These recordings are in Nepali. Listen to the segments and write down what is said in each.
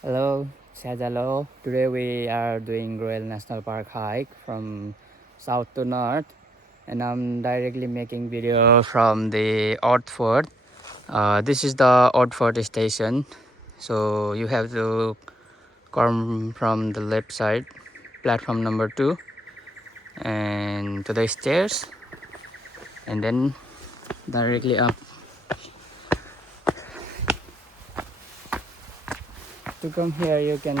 Hello, Sajalo. Today we are doing Royal National Park hike from south to north, and I'm directly making video from the Odd Fort. This is the Odd Fort station, so you have to come from the left side, platform number 2, and to the stairs, and then directly up. To come here, you can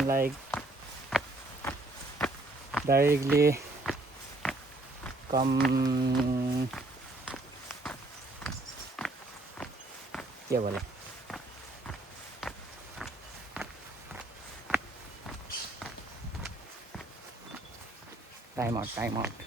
directly come. क्या बोले time out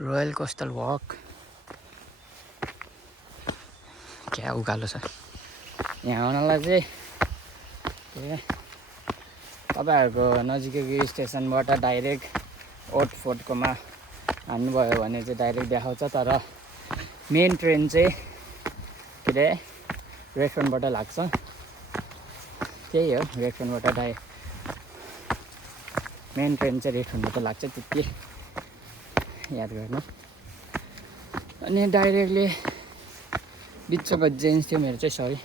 royal coastal walk क्या उकालो छ यहाँ आउनलाई चाहिँ तपाईहरुको नजिकैको स्टेसनबाट डाइरेक्ट ओट फोर्टकोमा हान्नुभयो भने चाहिँ डाइरेक्ट देखाउँछ तर मेन ट्रेन चाहिँ के अरे रेस्टुरेन्टबाट लाग्छ त्यही हो रेस्टुरेन्टबाट मेन ट्रेन चाहिँ रेस्टुरेन्टबाट लाग्छ त्यति याद गर्नु अनि डाइरेक्टली बिचको जेन्स थियो मेरो चाहिँ सरी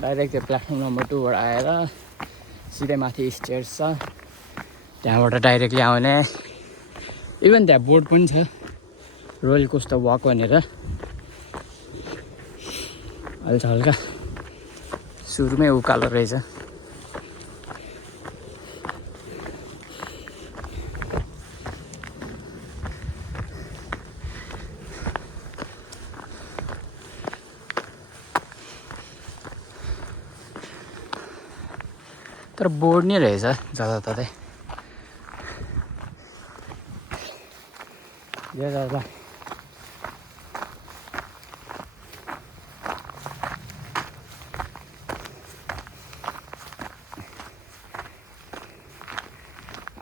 डाइरेक्ट त्यो प्लेटफर्म नम्बर 2 बाट आएर सिधै माथि स्टेयर्स छ त्यहाँबाट डाइरेक्टली आउने इभन त्यहाँ बोर्ड पनि छ रोयल कोस्टल वक भनेर हल्का हल्का सुरुमै उकालो रहेछ तर बोर्ड नै रहेछ जताततै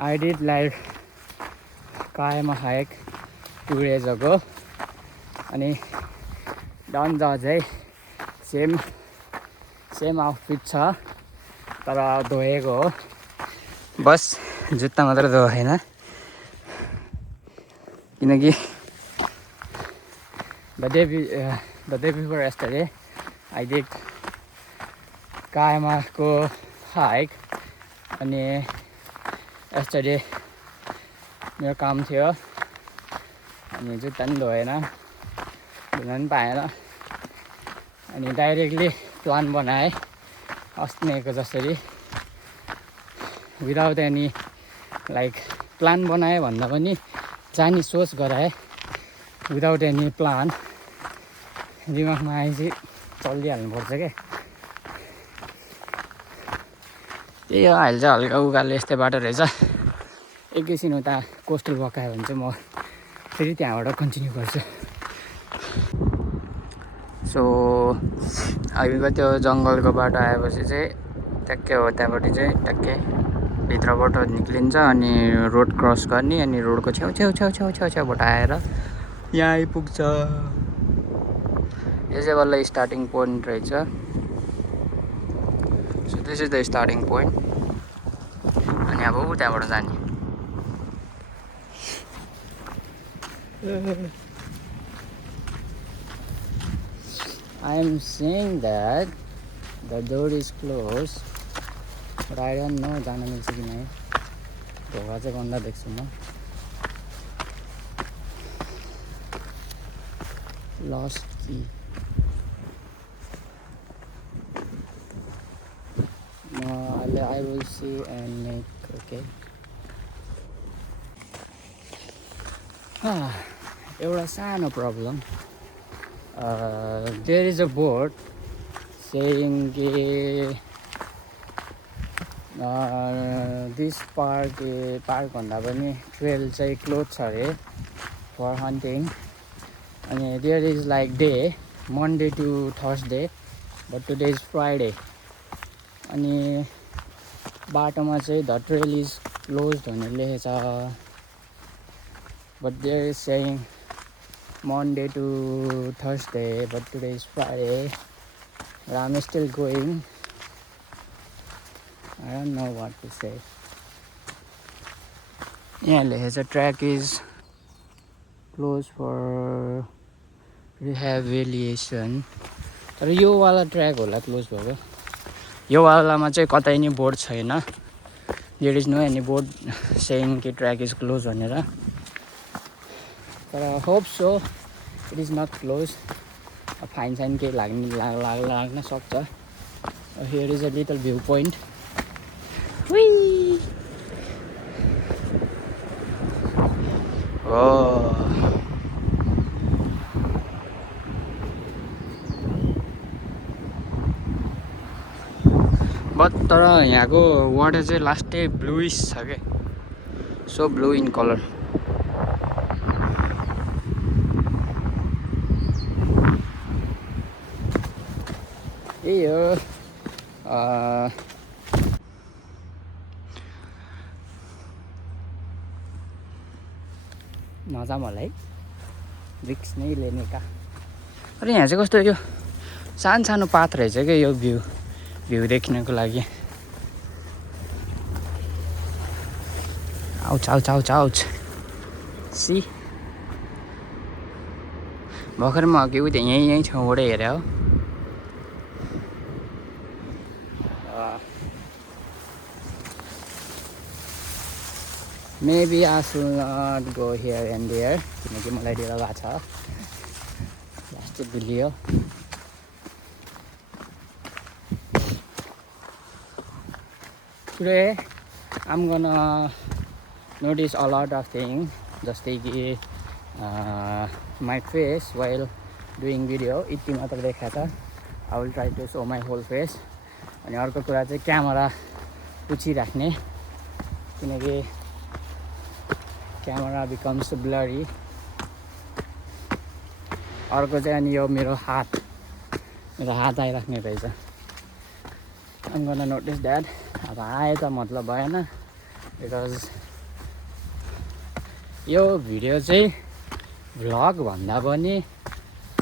I did like Kayama hike 2 days ago अनि डन चाहिँ सेम आउटफिट छ तर धोएको हो बस जुत्ता मात्र धोएन किनकि the day before yesterday I did Kayama-को hike अनि yesterday मेरो काम थियो अनि जुत्ता पनि धोएन धुन पनि पाएन अनि डाइरेक्टली प्लान बनाए अस्तिको जसरी विदाउट एनी प्लान बनाए भन्दा पनि जाने सोच गराए विदाउट एनी प्लान दिमागमा आएपछि चलिहाल्नुपर्छ क्या त्यही हो अहिले चाहिँ हल्का उकालो यस्तै बाटो रहेछ एकैछिन उता कोस्टल वक आयो भने चाहिँ म फेरि त्यहाँबाट कन्टिन्यू गर्छु सो हामीको त्यो जङ्गलको बाटो आएपछि चाहिँ ट्याक्कै हो त्यहाँबाट चाहिँ ट्याक्कै भित्रबाट निक्लिन्छ अनि रोड क्रस गर्ने अनि रोडको छेउबाट आएर यहाँ आइपुग्छ यो चाहिँ बल्ल स्टार्टिङ पोइन्ट रहेछ so this is the starting point अनि अब त्यहाँबाट जाने I am saying that the door is closed but I don't know जान मिल्छ कि नै ढोका चाहिँ बन्द देख्छु म lost key I will see and make okay एउटा सानो problem there is a board saying this park भन्दा पनि trail चाहिँ closed छ अरे for hunting And there is like day Monday to Thursday, but today is Friday. And बाटोमा चाहिँ the trail is closed भनेर लेखेको छ, but there is saying Monday to Thursday, but today is Friday. But I'm still going. I don't know what to say. यहाँ लेखेको छ track is closed for rehabilitation. तर यो वाला ट्र्याक होला क्लोज भएको. यो वालामा चाहिँ कतै नि बोर्ड छैन. There is no any board saying कि track is closed भनेर. But I hope so. It is not closed. Fine sign केही लाग्न सक्छ. Here is a little viewpoint. Whee! Oh. But तर यहाँको वाटर चाहिँ लास्टै ब्लुइश छ के. So blue in color. यही हो. नजाम होला है, रिक्स नै लिने का. अरे यहाँ चाहिँ कस्तो यो सानो सानो पाथ रहेछ क्या यो भ्यू देख्नको लागि. आउच सी भर्खर म अघि उता यहीँ छेउबाट हेरे हो. Maybe I should not go here and there किनकि मलाई डेलो भएको छ. लास्टै बिलियो. Today I'm gonna notice a lot of things, जस्तै कि my face while doing video. यति मात्र देखाएको छ. I will try to show my whole face. अनि अर्को कुरा चाहिँ क्यामेरा पुछिराख्ने, किनकि क्यामेरा becomes blurry. अर्को चाहिँ अनि यो मेरो हात आइराख्ने रहेछ. I'm gonna notice that. अब आए त मतलब भएन, because यो भिडियो चाहिँ भ्लग भन्दा पनि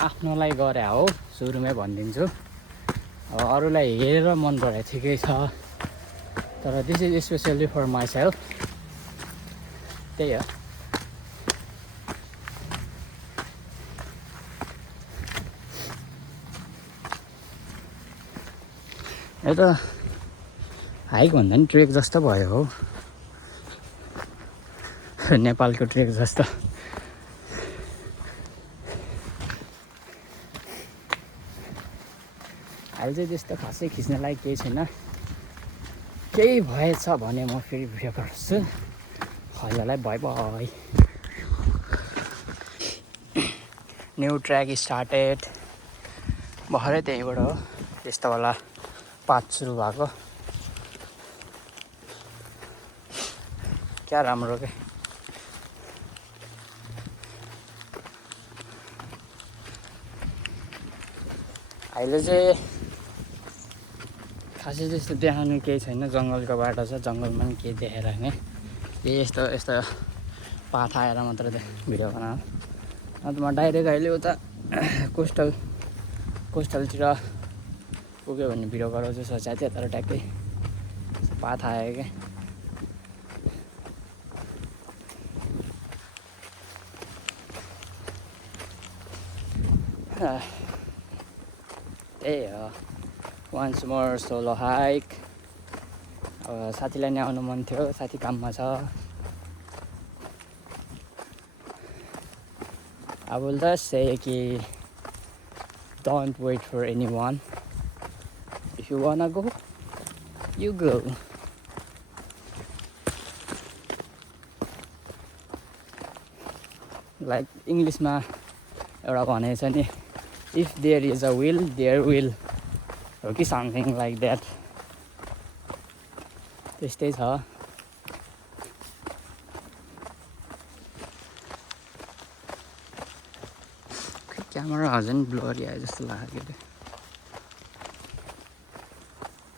आफ्नोलाई गरे हो, सुरुमै भनिदिन्छु. अब अरूलाई हेरेर मन पराए ठिकै छ, तर this is specially for myself. त्यही हो. यो त हाइक भन्दा नि ट्रेक जस्तो भयो हो, नेपालको ट्रेक जस्तो. अहिले चाहिँ त्यस्तो खासै खिच्नलाई केही छैन. केही भएछ भने म फेरि भिडियो गर्छु. हजुरलाई बाई. New track started. भर्खरै त्यहीँबाट हो त्यस्तो वाला पाथ सुरु भएको. क्या राम्रो के. अहिले चाहिँ खासै त्यस्तो देखाउनु केही छैन. जङ्गलको बाटो छ, जङ्गलमा पनि केही देखाइराख्ने. यस्तो पाथ आएर मात्र भिडियो बनाऊ. अन्त म डाइरेक्ट अहिले उता कोस्टलतिर पुग्यो भने भिडियो गराउँछु सोचेको थिएँ, तर ट्याक्कै पाथ आयो क्या. त्यही हो. Once more solo hike. अब साथीलाई नि आउनु मन थियो, साथी काममा छ. I will just say कि don't wait for anyone. If you wanna go, you go. Like इङ्ग्लिसमा एउटा भनेको छ नि, if there is a will, there will, हो कि something like that. त्यस्तै छ. क्यामेरा hasn't blurry आए जस्तो लाग्यो के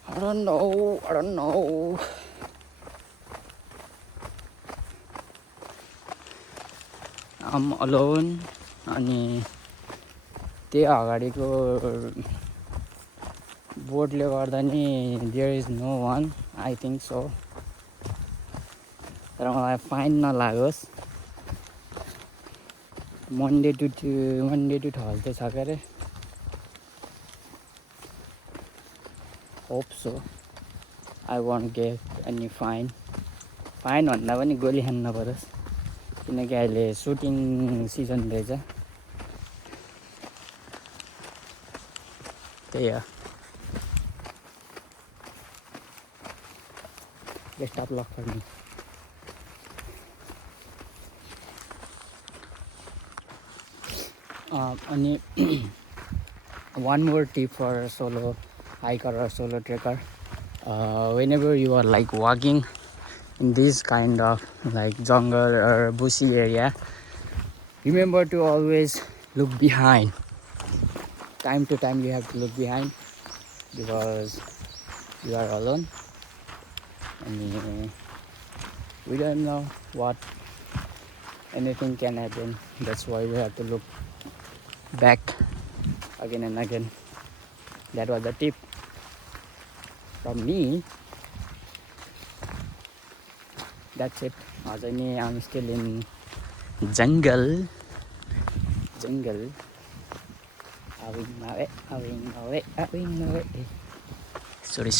I don't know. I'm alone अनि त्यही अगाडिको बोर्डले गर्दा नि there is no one I think so तर मलाई फाइन नलागोस् Monday to Thursday छ के अरे hope so I won't get any fine भन्दा पनि गोली खान्न परोस् किनकि अहिले सुटिङ सिजन रहेछ त्यही हो Stop lock for me अनि one more tip for solo hiker or solo trekker whenever you are like walking in this kind of like jungle or bushy area remember to always look behind time to time you have to look behind because you are alone and we don't know what anything can happen that's why we have to look back again and again that was the tip from me that's it I'm still in jungle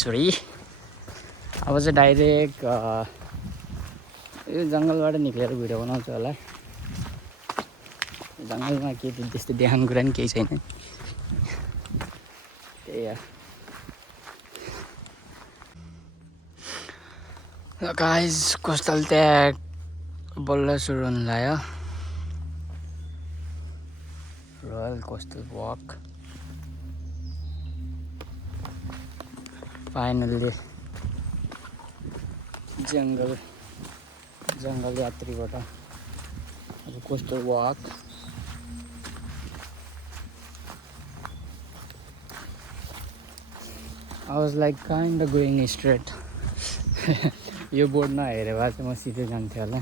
sorry अब चाहिँ डाइरेक्ट यो जङ्गलबाट निक्लेर भिडियो बनाउँछु होला जङ्गलमा के त्यस्तो देखाउने कुरा नि केही छैन त्यही हो गाइस कोस्टल ट्याग बल्ल सुरु हुन लाग्यो रोयल कोस्टल वक फाइनल्ली जङ्गल यात्रीबाट अब coastal walk I was like kind of going straight यो बोर्ड नहेरेर भए चाहिँ म सिधै जान्थेँ होला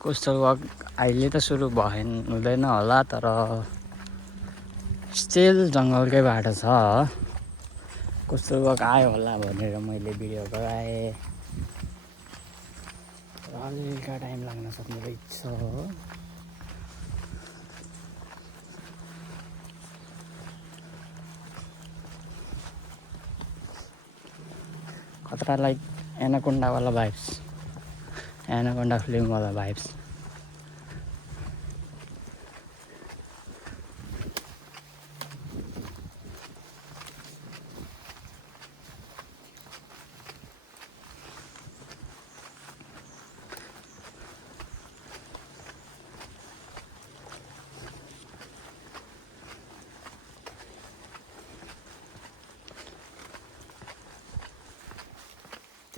कोस्टल वक अहिले त सुरु हुँदैन होला तर स्टिल जङ्गलकै बाटो छ कोस्टल वक आयो होला भनेर मैले भिडियो गराएँ हल्का टाइम लाग्न सक्ने रहेछ खतरा लाइक एनाकोन्डा वाला भाइब्स एनाकोन्डा फिल्म वाला भाइब्स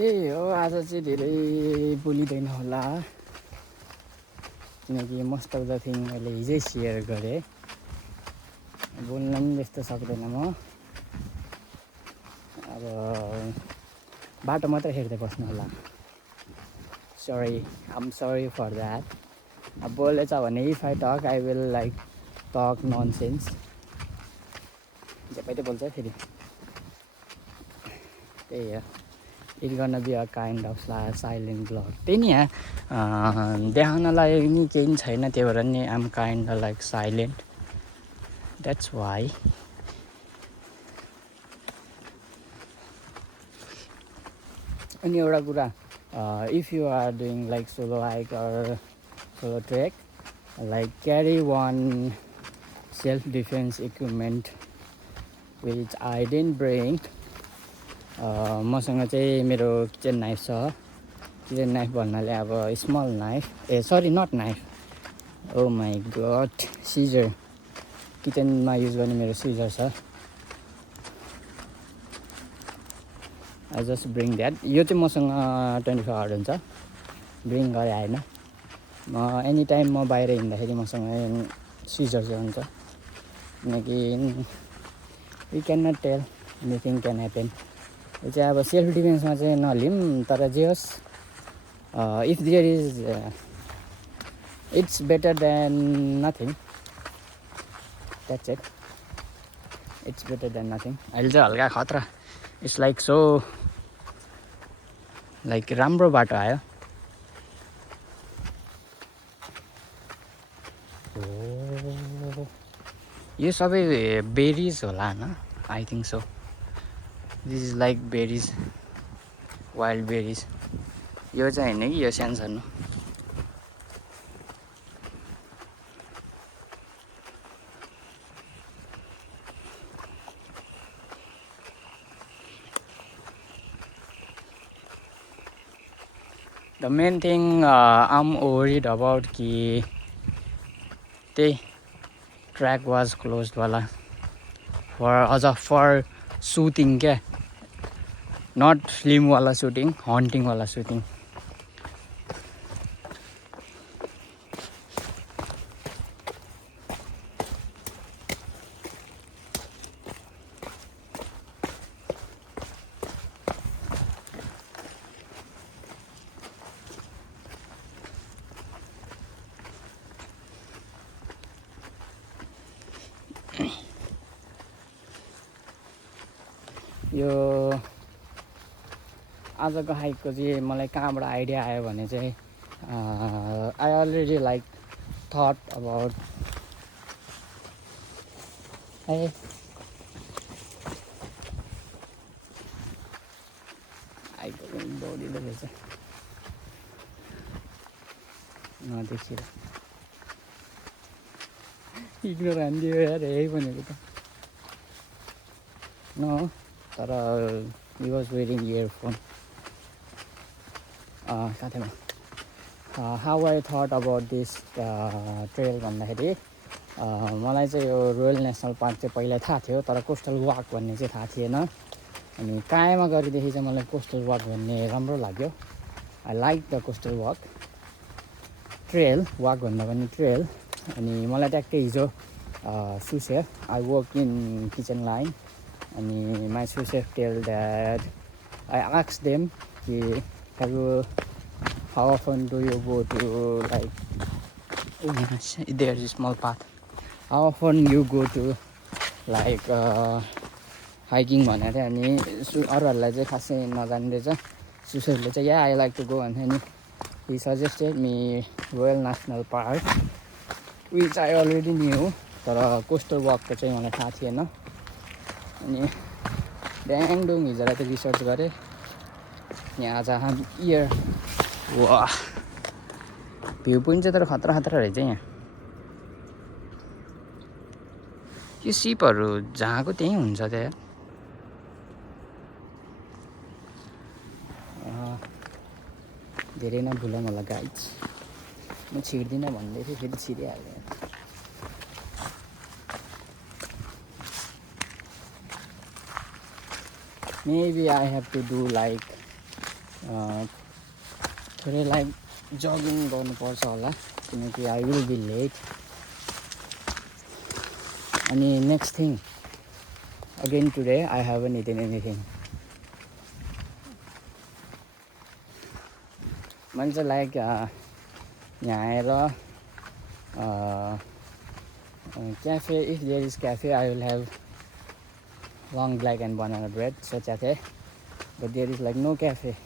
त्यही हो आज चाहिँ धेरै बोलिँदैन होला किनकि मोस्ट अफ द थिङ मैले हिजै सेयर गरेँ बोल्न पनि त्यस्तो सक्दैन म अब बाटो मात्रै हेर्दै बस्नु होला I'm sorry for that अब बोलेछ भने if I talk I will like talk nonsense जबै त बोल्छ फेरि त्यही हो It's gonna be a kind of silent vlog. त्यही नि देखाउनलाई नि केही छैन त्यही भएर नि I'm kind of like silent. That's why. अनि एउटा कुरा if you are doing like solo hike or solo trek like carry one self defense equipment which I didn't bring मसँग चाहिँ मेरो किचन नाइफ छ किचन नाइफ भन्नाले अब small knife sorry not knife oh my god scissor किचनमा युज गर्ने मेरो सिजर छ आई जस्ट ब्रिङ द्याट यो चाहिँ मसँग 24 आवर हुन्छ ब्रिङ गरे आएन एनी टाइम म बाहिर हिँड्दाखेरि मसँग सिजर चाहिँ हुन्छ किनकि we can not tell anything can happen. यो चाहिँ अब सेल्फ डिफेन्समा चाहिँ नलिउँ, तर जे होस् if there is it's better than nothing, that's it, it's better than nothing. अहिले चाहिँ हल्का खतरा, इट्स लाइक सो लाइक राम्रो बाटो आयो। यो सबै बेरिज होला होइन, I think so. This is like berries, wild berries. यो चाहिँ होइन कि यो सानो सानो। The main thing I'm worried about कि त्यही ट्र्याक वाज क्लोज वाला फर सुटिङ क्या, नट फिल्मवाला सुटिङ, हन्टिङवाला सुटिङ। यो आजको हाइकको चाहिँ मलाई कहाँबाट आइडिया आयो भने चाहिँ I already like that about हाइकको पनि दौडिँदो रहेछ नदेखेर। इग्नोर हानिदियो यार, यही भनेको त न, तर हि वाज वेयरिङ इयरफोन। कहाँ थिएँ म, how I thought about this trail भन्दाखेरि मलाई चाहिँ यो रोयल नेसनल पार्क चाहिँ पहिला थाहा थियो, तर कोस्टल वाक भन्ने चाहिँ थाहा थिएन। अनि कायमा गरेदेखि चाहिँ मलाई कोस्टल वाक भन्ने राम्रो लाग्यो। I like the coastal walk, trail walk भन्दा पनि ट्रेल। अनि मलाई ट्याक्कै हिजो sous chef, I work in kitchen line, अनि my sous chef tell that I ask them कि how often do you go to like there's a small path, how often you go to like hiking भनेर। अनि अरूहरूलाई चाहिँ खासै नजान्दैछ, सुसेफले चाहिँ आई लाइक टु गो भन्थ्यो नि। he suggested me Royal National Park which I already knew, तर कोस्टल वाकको चाहिँ मलाई थाहा थिएन। अनि ड्याङडुङ हिजो राति रिसर्च गरेँ, यहाँ आज इयर वा भ्यू पोइन्ट चाहिँ तर खतरा खतरा रहेछ यहाँ। यो सिपहरू जहाँको त्यहीँ हुन्छ त्यहाँ। धेरै नभुल मलाई गाइड, म छिर्दिनँ भन्दै थिएँ, फेरि छिरिहालेँ। Maybe I have to do like थोरै लाइक जगिङ गर्नुपर्छ होला, किनकि आई विल बी लेट। अनि next thing again today I haven't eaten anything. मैले चाहिँ लाइक यहाँ आएर cafe, if there is cafe I will have long black and banana bread सोचेको थिएँ, but there is like no cafe.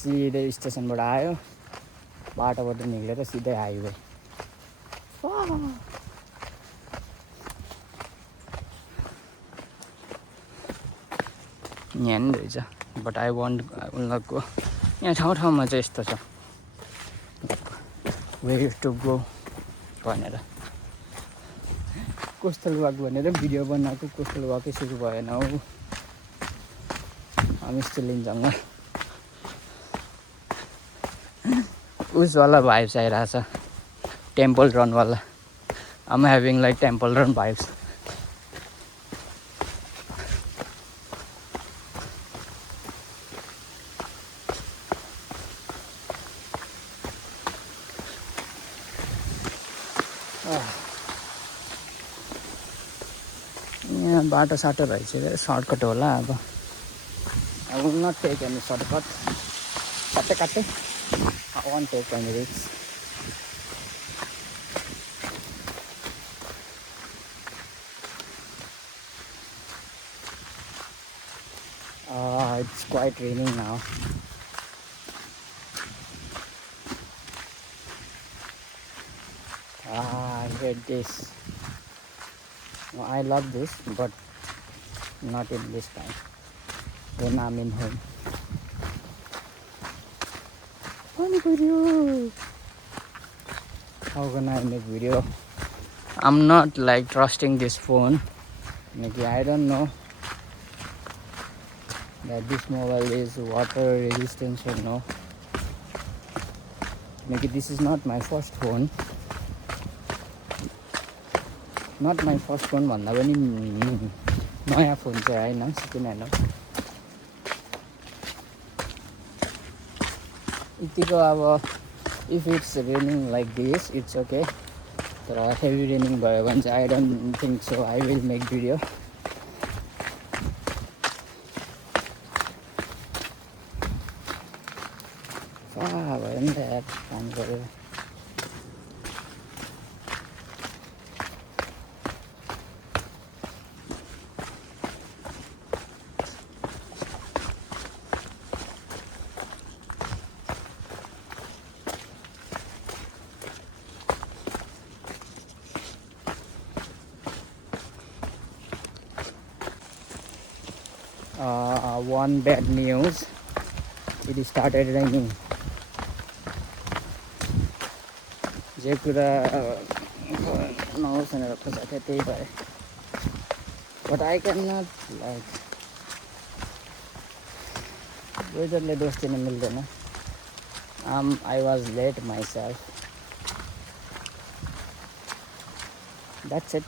सिधै स्टेसनबाट आयो, बाटोबाट निक्लेर सिधै हाइवे। यहाँ नि रहेछ, बट आई वन्ट गो। यहाँ ठाउँमा चाहिँ यस्तो छ वेयर टु गो भनेर। कोस्टल वाक भनेर भिडियो बनाएको, कोस्टल वाकै सुरु भएन हौ। हामी स्टिल इन जङ्गल। उसवाला भाइब्स आइरहेछ, टेम्पल रनवाला। Um having like temple run vibes. यहाँ बाटो साटो रहेछ सर्टकट होला अब I will not take any shortcut. Kate. I won't take any risks. It's quite raining now. I hate this. No, I love this, but not in this time when I'm in home. Funny video. How can I make video? I'm not like trusting this phone. Maybe I don't know that this mobile is water resistant or no. Maybe this is not my first phone. Not my first phone भन्दा पनि नयाँ फोन चाहिँ हैन सेकेन्ड ह्यान्ड हो यतिको अब if it's raining like this it's okay तर heavy raining भयो भने चाहिँ I don't think so I will make video भयो नि त यार काम गरेर one bad news it started raining जे कुरा नहोस् भनेर खोजेको थिएँ त्यही भयो but I cannot like वेदरले दोष दिन मिल्दैन I was late myself that's it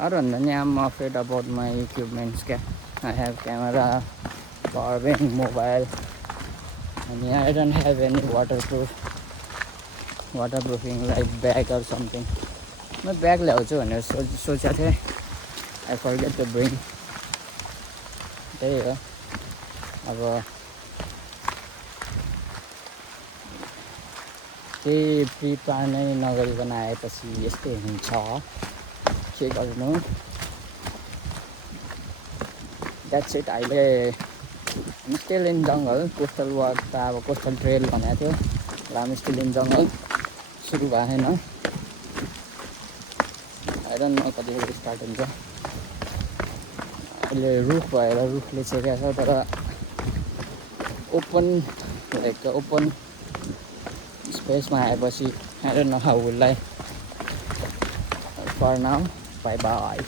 other than that I'm afraid about my equipments I have camera power bank mobile and I don't have any waterproofing like bag or something म bag ल्याउँछु भनेर सोचेको थिएँ I forget to bring त्यही हो अब त्यही प्रिप्लान नै नगरिकन आएपछि यस्तै हुन्छ के गर्नु That's it अहिले I'm still in jungle coastal walk त अब coastal trail भनेको थियो र I'm still in jungle सुरु भएको छैन I don't know कति बेला स्टार्ट हुन्छ अहिले रुख भएर रुखले छेकेको छ तर ओपन स्पेसमा आएपछि I don't know how will I for now bye bye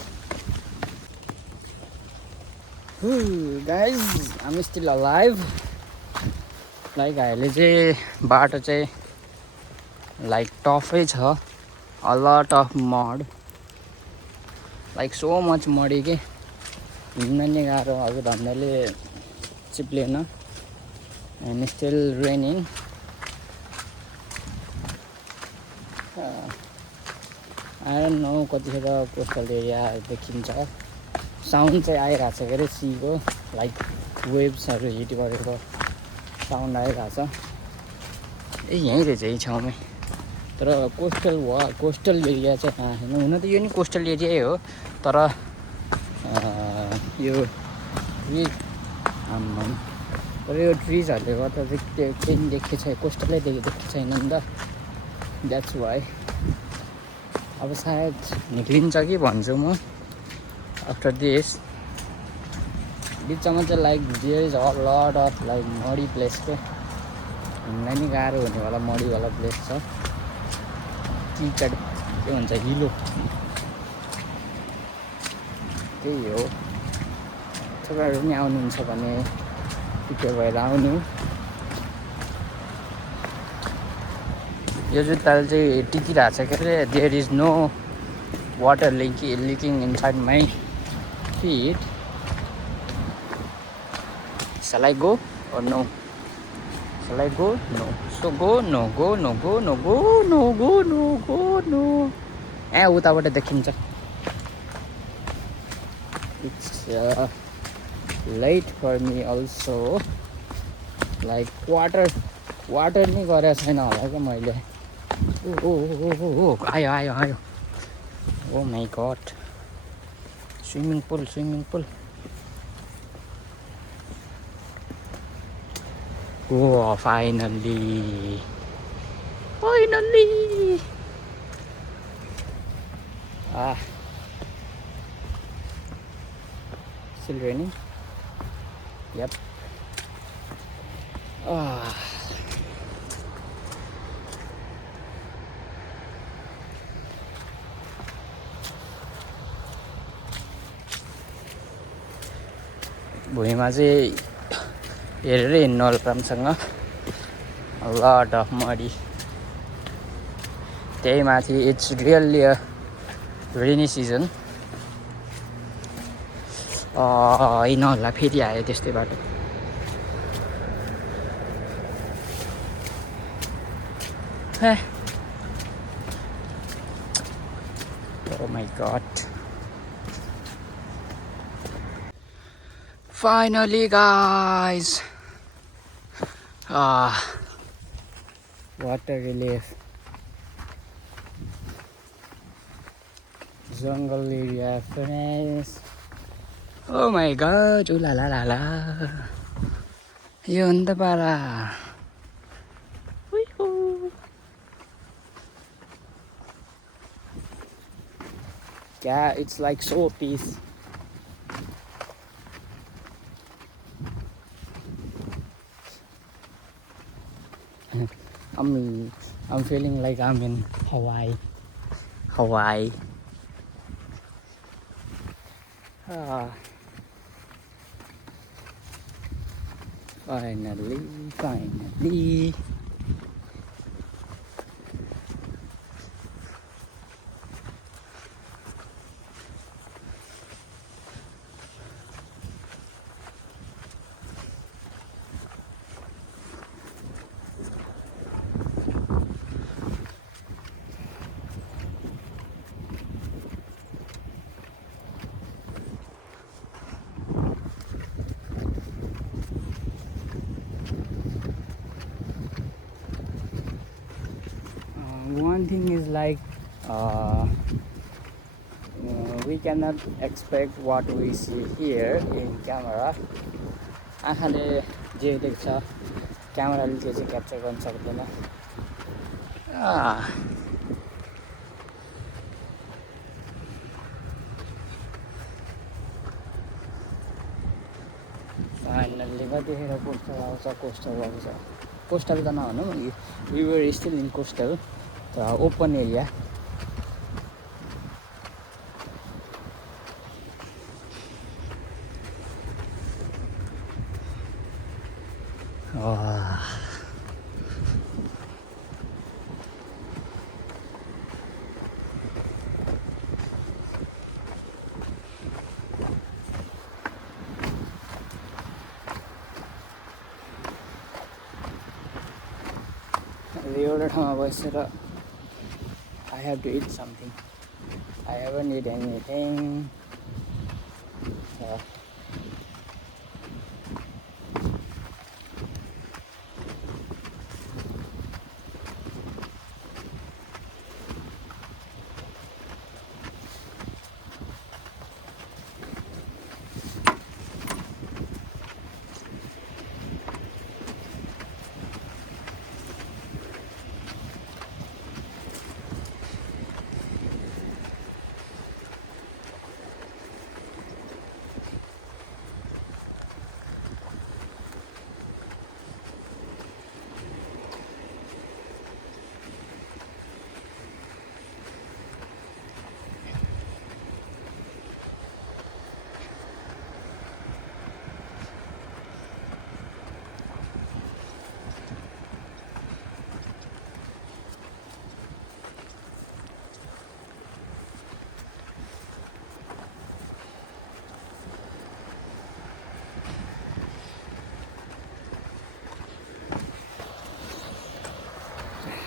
guys I'm still alive like अहिले चाहिँ बाटो चाहिँ like टफै छ a lot of mud like so much muddy के हिँड्न नि गाह्रो अब धन्दाले चिप्लेन and still raining I don't know कतिखेर कोस्टल एरिया देखिन्छ साउन्ड चाहिँ आइरहेको छ के अरे सीको लाइक वेभ्सहरू हिट गरेको साउन्ड आइरहेको छ यहीँ रहेछ यही छेउमै तर कोस्टल एरिया चाहिँ होइन हुन त यो नि कोस्टल एरियै हो तर यो तर यो ट्रिजहरूले गर्दा चाहिँ केही देखेको छैन कोस्टलै देखेको छैन नि त द्याट्स वाइ अब सायद निक्लिन्छ कि भन्छु म आफ्टर दिस बिचमा चाहिँ like there is a lot of like muddy place के हिँड्न नि गाह्रो हुनेवाला मडीवाला प्लेस छ टिचड के भन्छ हिलो त्यही हो तपाईँहरू पनि आउनुहुन्छ भने पिके भएर आउनु यो जुत्ताले चाहिँ टिकिरहेको छ के अरे there is no water leaking inside my feet shall I go or no Shall I go? No. So go, no, go, no, go, no, go, no, go, no, go, no. उताबाट देखिन्छ. It's late for me also. Like water नि गरेको छैन होला क्या मैले. आयो. Oh my god. Swimming pool. Oh, finally. Still raining? Yep. भुइँमा चाहिँ हेरेर हिँड्नु होला राम्रोसँग. A lot of muddy. त्यही माथि it's really a rainy season. होइन होला फेरि आयो त्यस्तै बाटो. Oh my god. Finally guys. Water relief. Jungle area friends. Oh my god. Ooh la la. Yo anda para. Woohoo. Yeah, it's like so peace. I'm feeling like I'm in Hawaii. Finally. One thing is like we cannot expect what we see here in camera. आँखाले जे देख्छ क्यामेराले त्यो चाहिँ क्याप्चर गर्न सक्दैन. फाइनल्ली कतिखेर कोस्टल आउँछ. कोस्टल त नभनौँ, we were still in coastal, the open area. एउटा ठाउँमा बसेर I have to eat something. I haven't eaten anything.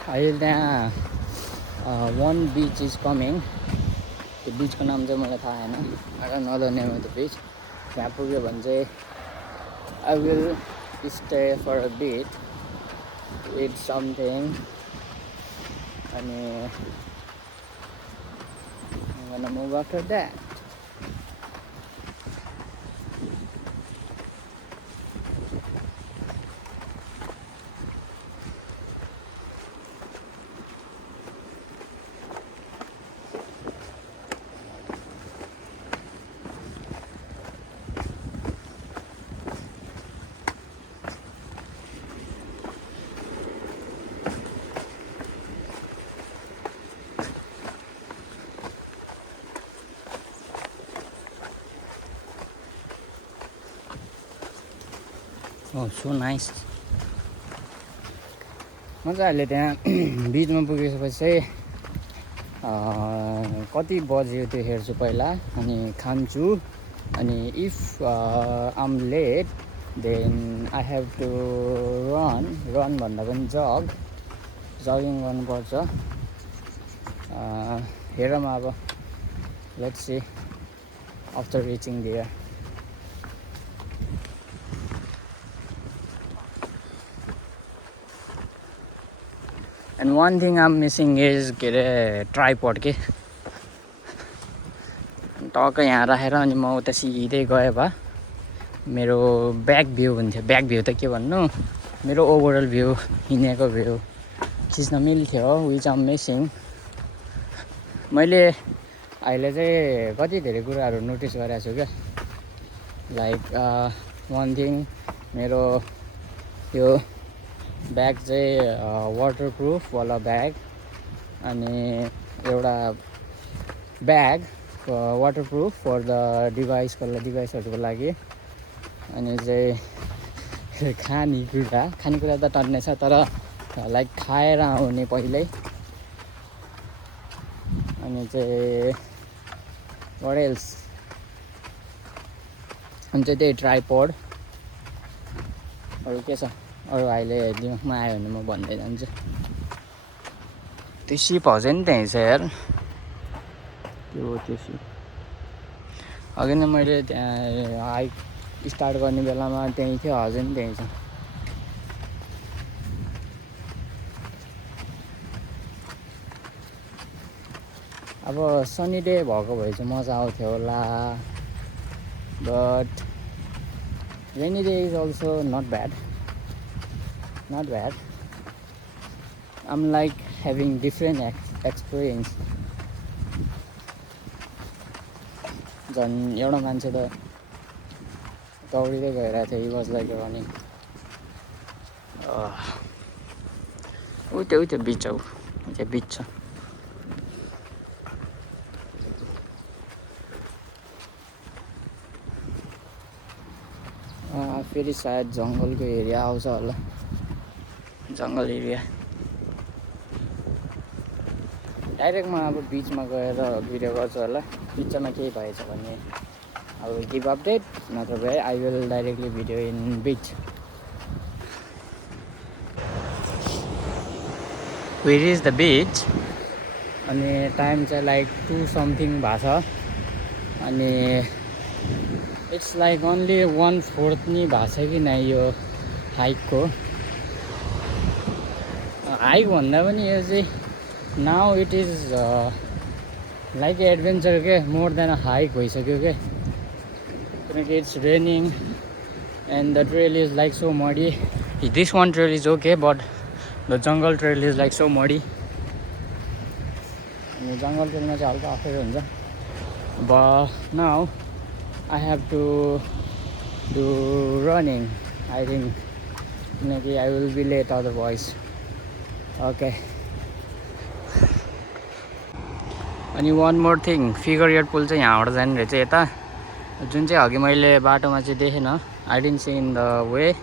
अहिले त्यहाँ one beach is coming. त्यो बिचको नाम चाहिँ मलाई थाहा छैन. I don't know the name of the beach. त्यहाँ पुग्यो भने चाहिँ I will stay for a bit, eat something, अनि I'm gonna move after that. Oh, so nice. म चाहिँ अहिले त्यहाँ बिचमा पुगेपछि चाहिँ कति बज्यो त्यो हेर्छु पहिला अनि खान्छु अनि if I'm late then I have to run भन्दा पनि जगिङ गर्नुपर्छ. हेरौँ अब let's see after reaching there. And one thing I'm missing is के अरे ट्राइपड के टक्क यहाँ राखेर अनि म उता सिधै गएँ भए मेरो ब्याक भ्यू हुन्थ्यो. ब्याक भ्यू त के भन्नु, मेरो ओभरअल भ्यू, हिँडेको भ्यू खिच्न मिल्थ्यो. Which I'm missing. मैले अहिले चाहिँ कति धेरै कुराहरू नोटिस गरेको छु क्या. लाइक वान थिङ, मेरो यो ब्याग चाहिँ वाटरप्रुफ वाला ब्याग अनि एउटा ब्याग वाटरप्रुफ फर द डिभाइसहरूको लागि अनि चाहिँ खानेकुरा त टन्नै छ तर लाइक खाएर आउने पहिल्यै अनि चाहिँ वाट एल्स अनि चाहिँ त्यही ट्राइपड. अरू के छ अरू अहिले दिमागमा आयो भने म भन्दै जान्छु. त्यो सिप हौज नि त्यहीँ छ यार. त्यो सिप अघि नै मैले त्यहाँ हाइक स्टार्ट गर्ने बेलामा त्यहीँ थियो. हजुर नि त्यहीँ छ. अब सनी डे भएको भए चाहिँ मजा आउँथ्यो होला. But rainy day is also not bad. I'm like having different experience. झन् एउटा मान्छे त दौडिँदै गइरहेको थियो. He was like running. त्यो बिच हो. त्यो बिच छ. फेरि सायद जङ्गलको एरिया आउँछ होला. जङ्गल एरिया डाइरेक्ट म अब बिचमा गएर भिडियो गर्छु होला. बिचमा केही भएछ भने आई विल गिभ अपडेट, नत्र भए I will directly video in beach. We reach the beach अनि टाइम चाहिँ लाइक 2 समथिङ भएको छ अनि इट्स लाइक ओन्ली 1/4 नि भएको छ कि नै यो हाइकको. हाइक भन्दा पनि यो चाहिँ now it is like adventure के मोर देन अ हाइक भइसक्यो के. किनकि it's raining and the trail is like so muddy. This one trail is okay but the jungle trail is like so muddy. अनि जङ्गल ट्रेलमा चाहिँ हल्का अप्ठ्यारो हुन्छ. But now I have to do running, I think, किनकि I will be late otherwise. Okay. अनि one more thing, फिगर पुल चाहिँ यहाँबाट जाने रहेछ यता. जुन चाहिँ अघि मैले बाटोमा चाहिँ देखेन. I didn't see in the way.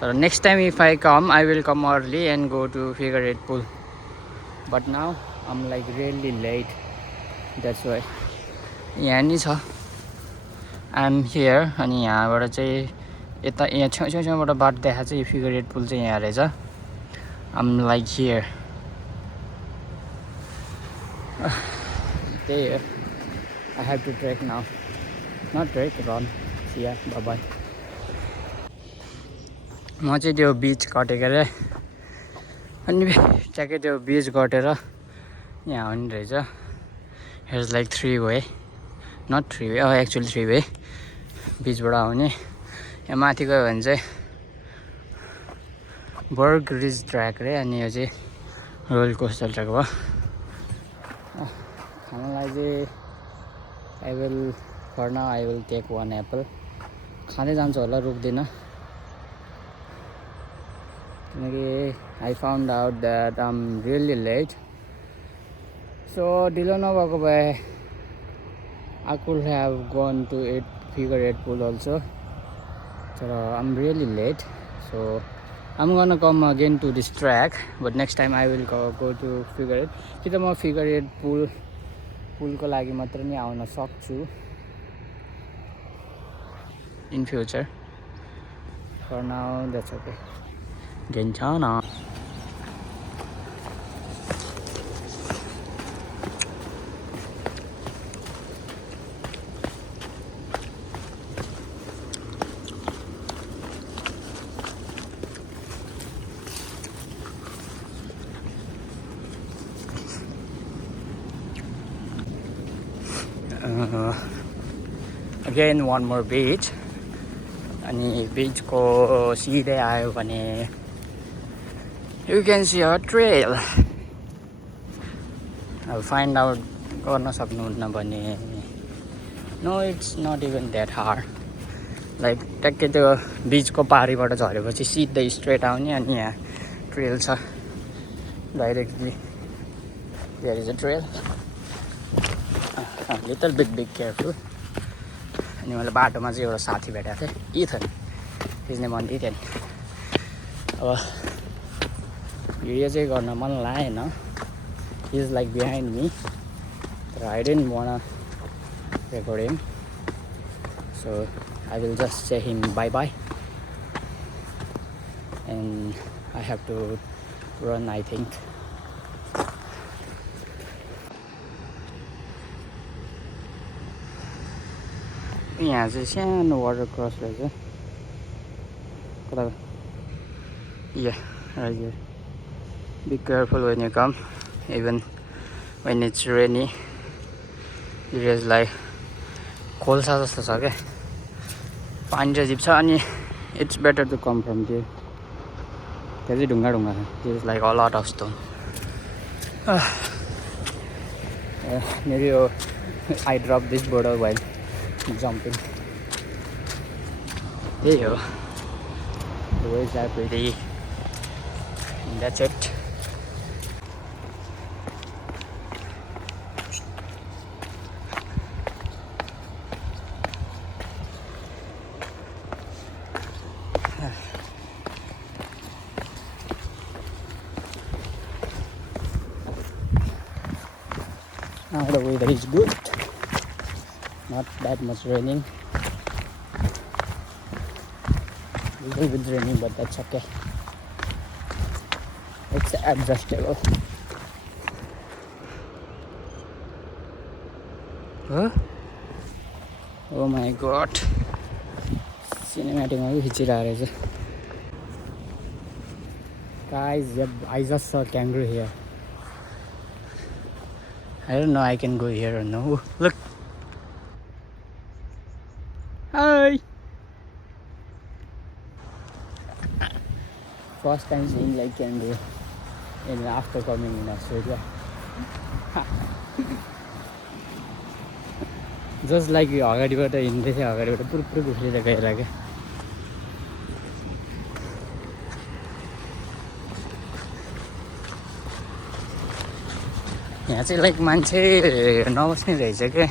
तर next time if I come, I will come early and go to figure pull. But now I'm like really late. That's why. यहाँ नि छ. I'm here अनि यहाँबाट चाहिँ यता यहाँ छेउछेउबाट बाटो देखाएको चाहिँ यो फिगर पुल चाहिँ यहाँ रहेछ. I'm like here. There, I have to trek now. Not trek, run. See ya, bye bye. म चाहिँ त्यो बिच कटेको रे अनि ट्याक्कै त्यो बिच कटेर यहाँ आउने रहेछ. Here's like 3 way, not 3 way, actually 3 way बिचबाट आउने. यहाँ माथि गयो भने चाहिँ बर्ग रिज ट्र्याक रे अनि यो चाहिँ रोयल कोस्टल ट्र्याक भयो. खानालाई चाहिँ for now I will take 1 apple. खाँदै जान्छु होला, रोक्दिनँ किनकि I found out that I am really late. So ढिलो नभएको भए I could have gone to figure 8 pull also, तर I am really late. So I'm gonna come again to this track, but next time I will go to figure 8. कि त म figure 8 पुलको लागि मात्र नि आउन सक्छु in future. For now that's okay. Genchana. Again one more beach. अनि बीचको सिधै आयो भने you can see a trail. I'll find out गर्न सक्नुहुन्न भने no, it's not even that hard. Like ट्याक्कै त्यो बीचको पारीबाट झरेपछि सिधै स्ट्रेट आउने अनि यहाँ ट्रेल छ directly. There is a trail. A little bit be careful. अनि मैले बाटोमा चाहिँ एउटा साथी भेटेको थिएँ, Ethan. His name on Ethan. अब भिडियो चाहिँ गर्न मन लागेन. He is like behind me, तर I didn't want record him. So I will just say him bye bye and I have to run I think. यहाँ चाहिँ सानो वाटर क्रस रहेछ. कता yeah, right here. Be careful when you come, even when it's rainy. It is like खोल्सा जस्तो छ क्या, पानी चाहिँ जिप्छ अनि it's better to come from there. त्यहाँ चाहिँ ढुङ्गा छ. There is like a lot of stone. Maybe I dropped this boulder while jumping. There you go. The waves are pretty. And that's it. Now the weather is good. Not that much raining. A little bit raining, but that's okay. It's adjustable. Huh? Oh my god. Cinematic movie खिचिरहेको रहेछ. Guys, I just saw kangaroo here. I don't know I can go here or no. Look. Hi. First time seeing like kangaroo and after coming in Australia. Just like यो अगाडिबाट हिँड्दै थियो, अगाडिबाट पुरै उफ्रेर गएर क्या. यहाँ चाहिँ लाइक मान्छे नबस्ने रहेछ क्या.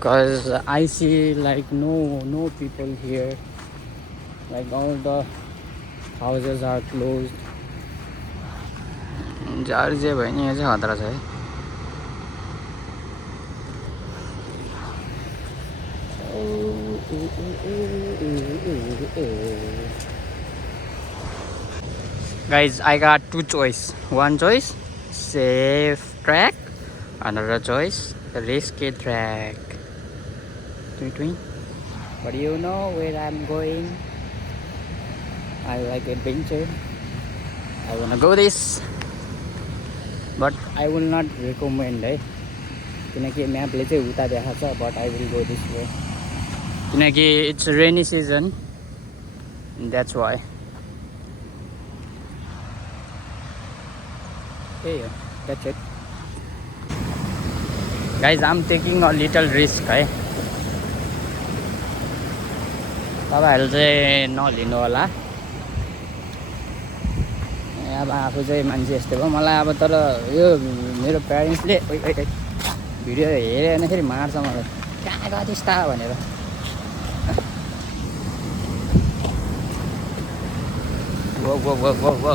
Cause I see like no people here. Like all the houses are closed. जाडो जे भयो नि, यहाँ चाहिँ खतरा छ है. Guys, I got two choice. One choice, safe track. Another choice, the risky track. Twing twing. But you know where I'm going. I like adventure. I wanna go this. But I will not recommend है किनकि म्यापले चाहिँ उता देखाएको छ but I will go this way किनकि it's rainy season, that's why. त्यही हो, that's it. Guys, I'm taking a little risk है, तपाईहरु चाहिँ नलिनु होला। अब आफू चाहिँ मान्छे यस्तो भयो मलाई अब, तर यो मेरो प्यारेन्ट्सले भिडियो हेरे होइन फेरि मार्छ मलाई, कहाँ गइस् त भनेर। वो वो वो वो वो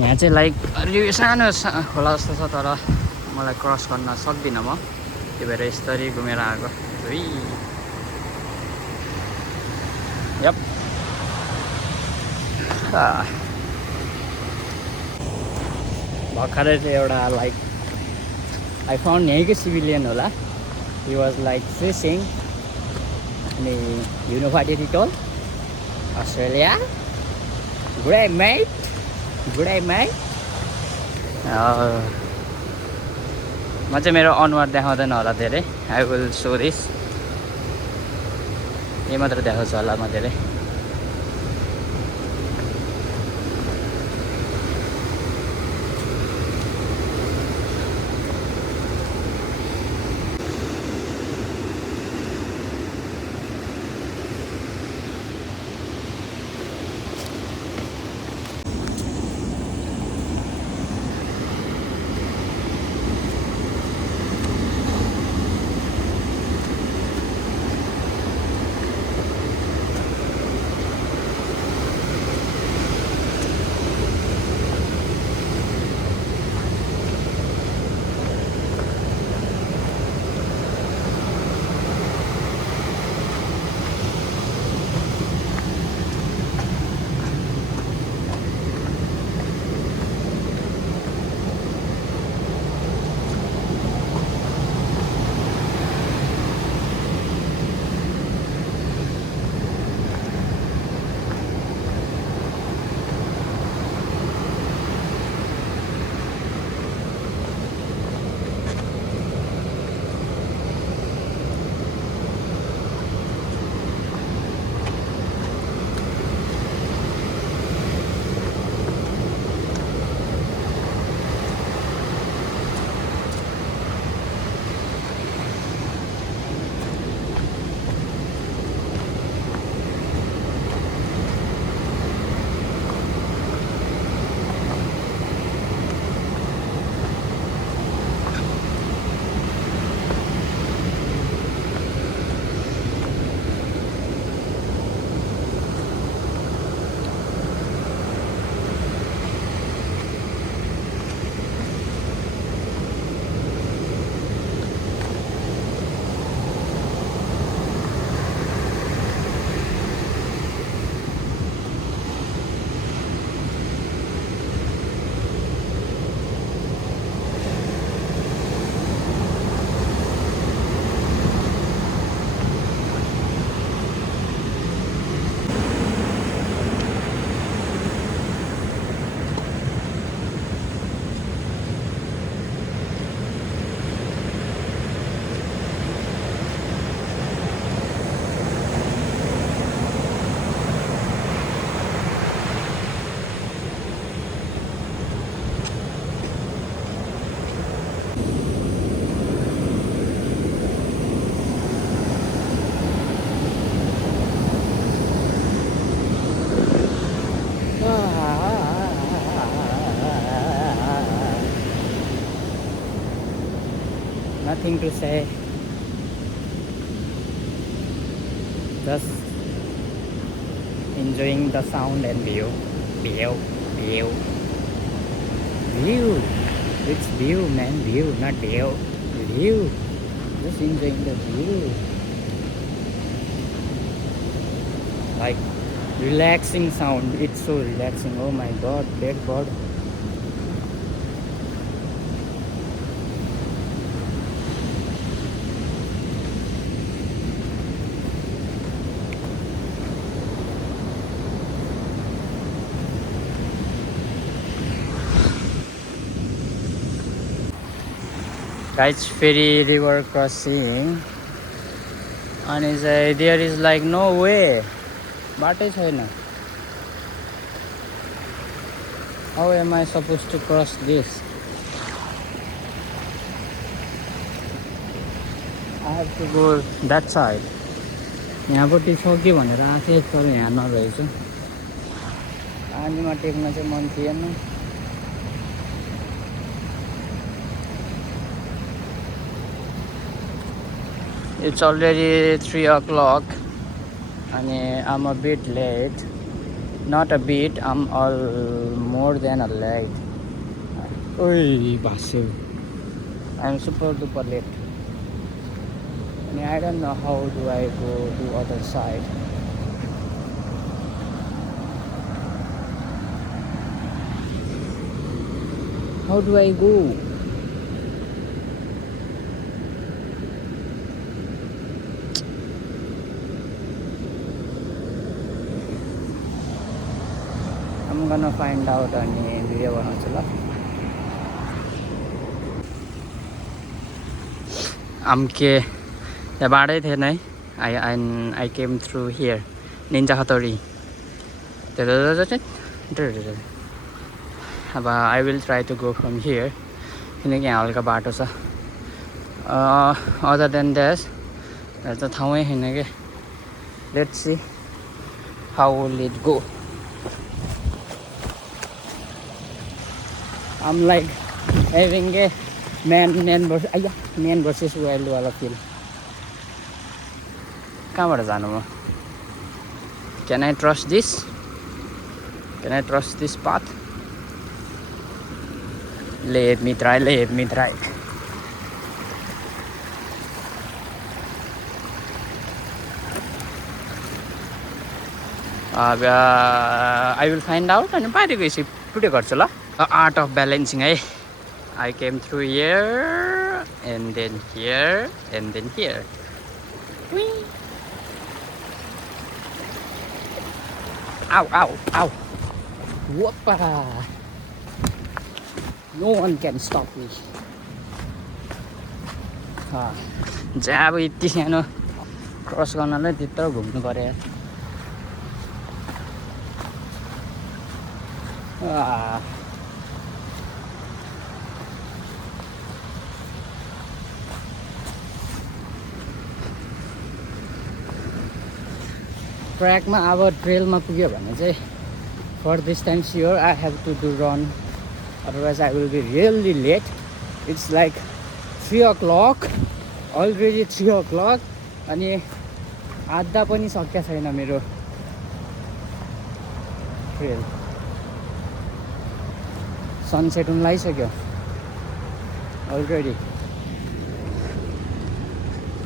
यहाँ चाहिँ लाइक अलि सानो खोला जस्तो छ, तर मलाई क्रस गर्न सक्दिनँ म, त्यही भएर यस्तरी घुमेर आएको। यप भर्खरै चाहिँ एउटा लाइक आई फाउन्ड यहीँकै सिभिलियन होला, हि वाज लाइक फिसिङ, अनि you know what it told, Australia good day mate, good day mate. म चाहिँ मेरो अनुहार देखाउँदैन होला धेरै, आई विल सो दिस, यही मात्र देखाउँछु होला म धेरै। Nothing to say, just enjoying the sound and view. View, view, view. It's view, man. View, not view. View. Just enjoying the view. Like relaxing sound. It's so relaxing. Oh my god, dear god. Guys, ferry river crossing. And there is like no way. Batai छैन. How am I supposed to cross this? I have to go that side. यहाँपट्टि छ कि भनेर आथे तर यहाँ नरहेछ. पानीमा टेक्न चाहिँ मन थिएन. It's already 3 o'clock and I'm a bit late. Not a bit, I'm all more than a late. Oi, Basu. I'm super duper late. And I don't know how do I go to other side. How do I go? I'm gonna find out अनि भिडियो बनाउँछु ल. आमके त्यहाँ बाटै थिएन है. I came through here. Ninja Hattori. अब I will try to go from here. किनकि यहाँ हल्का बाटो छ. Other than this, त ठाउँै छैन के. Let's see how will it go. I'm like having a man versus wild वाला feel. कहाँबाट जानु म? Can I trust this? Can I trust this path? Let me try. I will find out and बाहिर गएपछि टुडे गर्छु ल. Art of balancing, eh? I came through here and then here and then here. Whee! Ow. Whoopa! No one can stop me. जहाँ अब यति सानो क्रस गर्नलाई त्यत्रो घुम्नु पर्यो यार. ट्र्याकमा अब ट्रेलमा पुग्यो भने चाहिँ for this time sure I have to do run, otherwise I will be really late. It's like 3 o'clock, already 3 o'clock अनि आधा पनि सकिया छैन मेरो ट्रेल. सनसेट हुन लागिसक्यो अलरेडी.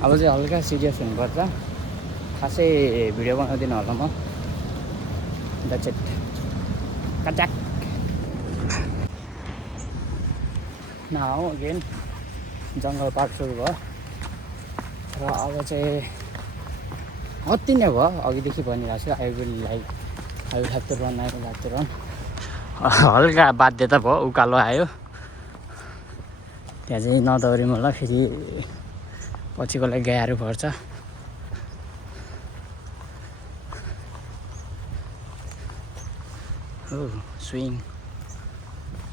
अब चाहिँ हल्का सिरियस हुनुपर्छ. खासै भिडियो बनाउँदिनँ होला म. That's it. कचाक. नाउ अगेन जङ्गल पार्क सुरु भयो र अब चाहिँ अति नै भयो. अघिदेखि भनिरहेको छु I will have to run. हल्का बाध्यता भयो. उकालो आयो त्यहाँ चाहिँ नदौडिम होला. फेरि पछिकोलाई गाह्रो पर्छ. स्विङ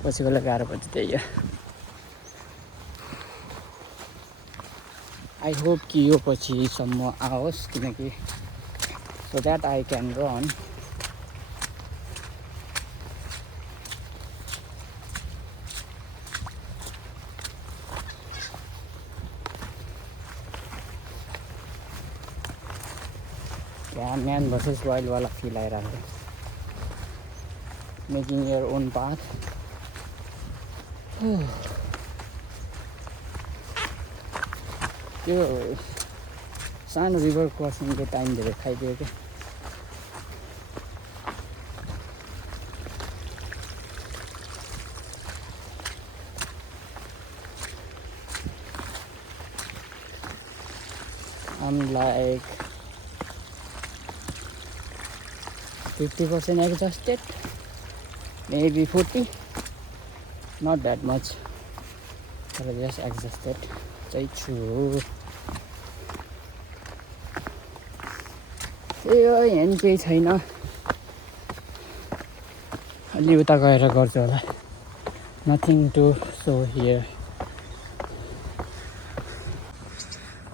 पछिकोलाई गाह्रो पर्छ. त्यही हो. आई होप कि यो पछिसम्म आओस् किनकि so that I can run. यहाँ म्यान भर्सेस वाइल्ड वाला फिल आइरहेको. Making your own path. त्यो सानो रिभर क्रसिङको टाइम धेरै खाइदियो क्या I'm like 50% exhausted, maybe 40, not that much, but just exhausted. Say true. यहाँ नि केही छैन अलि उता गएर गर्छु होला nothing to show here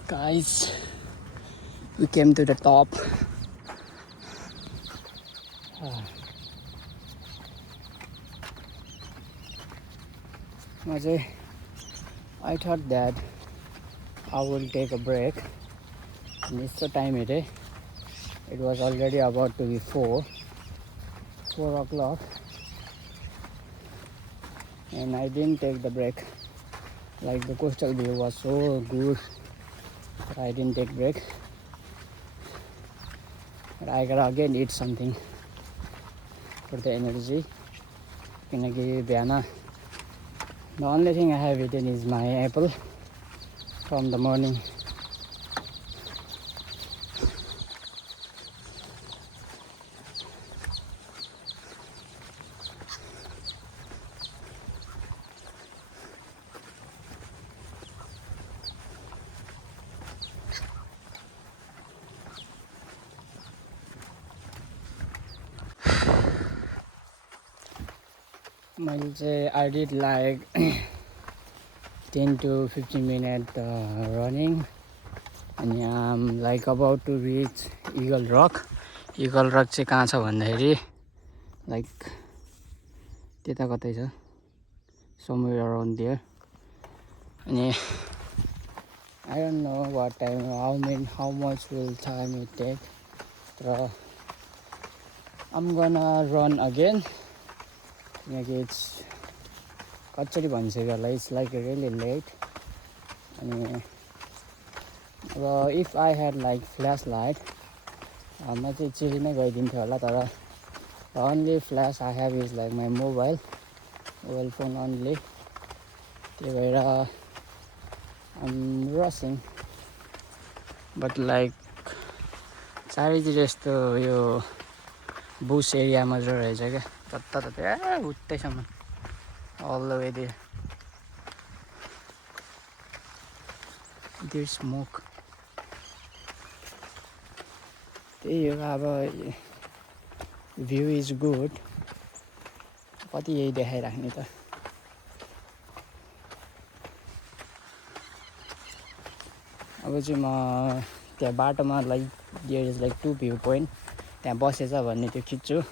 guys we came to the top I thought that I will take a break and it's the time it was already about to be 4 o'clock and I didn't take the break. Like the coastal view was so good but I didn't take break. But I gotta again eat something for the energy. The only thing I have eaten is my apple from the morning. I did like 10 to 15 minutes running and I'm like about to reach Eagle Rock. Eagle Rock चाहिँ कहाँ छ भन्दाखेरि like त्यता कतै छ somewhere around there. And I don't know what time, how much will time it take. But I'm gonna run again. It's like really late. And if I had like flashlight, the only flash I have is like my mobile phone only. I'm rushing, but like चारैतिर यस्तो यो bush area मा रहेछ क्या तत्ता उतैसम्म all the way there. There's smoke. त्यही हो अब view is good. कति यही देखाइराख्ने त अब चाहिँ म त्यहाँ बाटोमा like there is like 2 view point त्यहाँ बसेछ भन्ने त्यो खिच्छु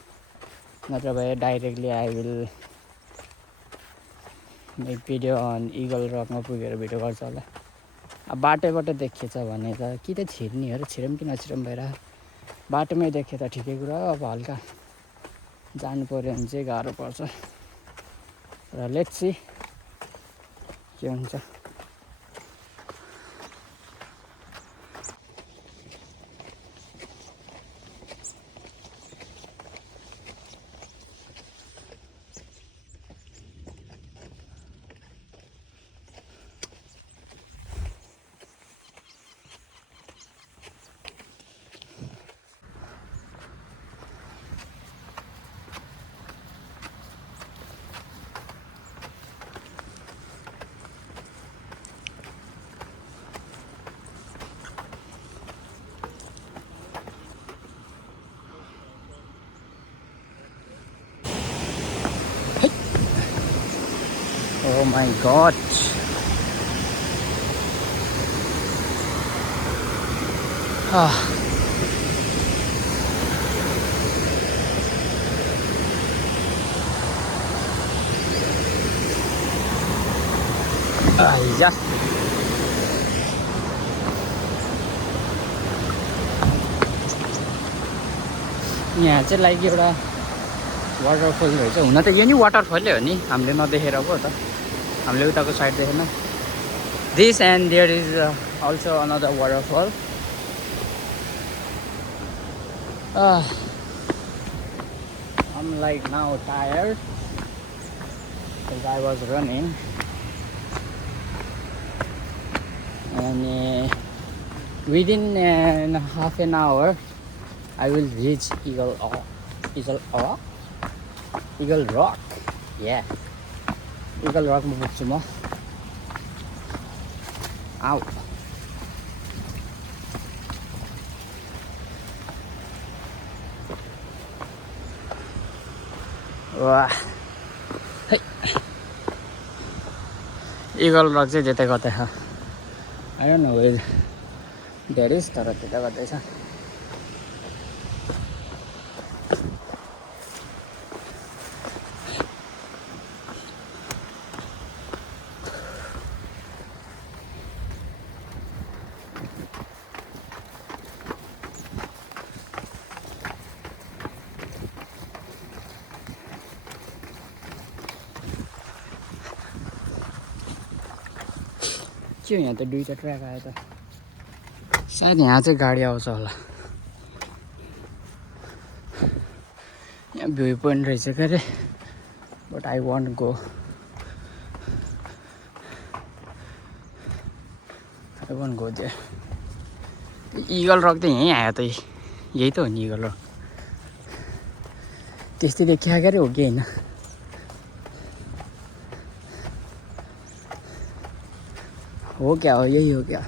नत्र भए directly I will make video on Eagle Rock मा पुगेर भिडियो गर्छु होला अब बाटोबाट देखेछ भने त कि त छिर्ने हो र छिरम कि नछिरम भइरा बाटोमै देखे त ठिकै कुरा अब हल्का जानु पर्यो भने चाहिँ गाह्रो पर्छ र लेट्स सी के हुन्छ Oh my god. Yeah. यहाँ चाहिँ लाइक एउटा वाटरफल रहेछ हुन त यो नि वाटरफलै हो नि हामीले नदेखेर पो त हामीले उताको साइड देखेन This, and there is also another waterfall. I'm like now tired because I was running, and within half an hour I will reach Eagle Rock. Yeah, Eagle Rock ma पुग्छु म. Ow. Wow. Hey. Eagle Rock चाहिँ त्यतै कतै छ. I don't know where there is, तर त्यता कतै छ. के यहाँ त दुईटा ट्र्याक आयो त. सायद यहाँ चाहिँ गाडी आउँछ होला. यहाँ भ्यू पोइन्ट रहेछ के अरे, but I want go. I want go there. Eagle rock त यहीँ आयो त. यही त हो नि इगल रक. त्यस्तै देखिया के अरे हो कि होइन. हो क्या हो, यही हो क्या.